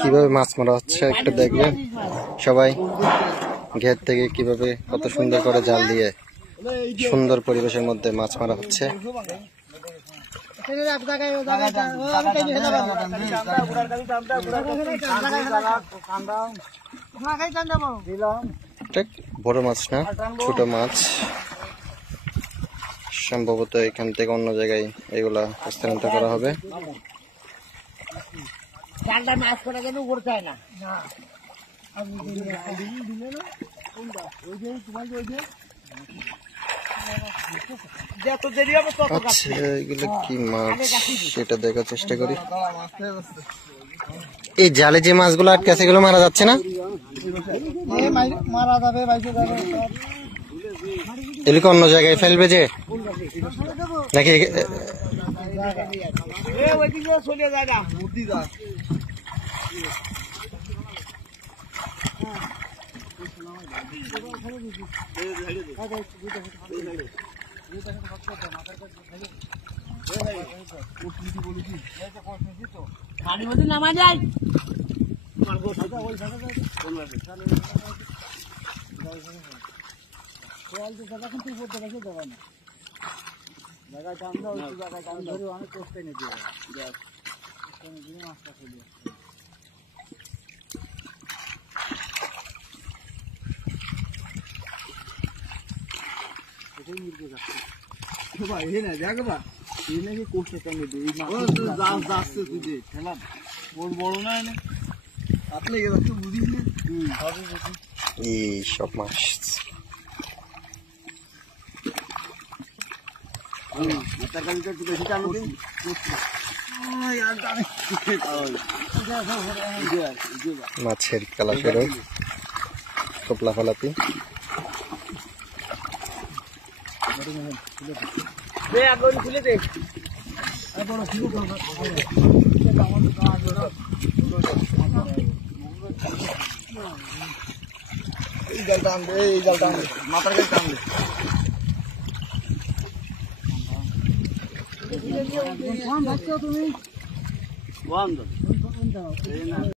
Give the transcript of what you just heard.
কিভাবে মাছ মারা হচ্ছে একটু দেখবেন সবাই। ঘের থেকে কিভাবে কত সুন্দর করে জাল দিয়ে সুন্দর পরিবেশের মধ্যে মাছ মারা হচ্ছে। বড় মাছ না, ছোট মাছ। সম্ভবত এখান থেকে অন্য জায়গায় এগুলা স্থানান্তর করা হবে। আচ্ছা, এগুলো কি মাছ সেটা দেখার চেষ্টা করি। এই জালে যে মাছগুলো আটকে আছে এগুলো মারা যাচ্ছে না? এগুলো অন্য জায়গায় ফেলবে যে নাকি? নামা যায় অনেক কষ্ট নিতে সব মাছ মাছের কালা ফেরত কপলা ফলাপি। খুলে দে মাথার কাছে টান দে। তুমি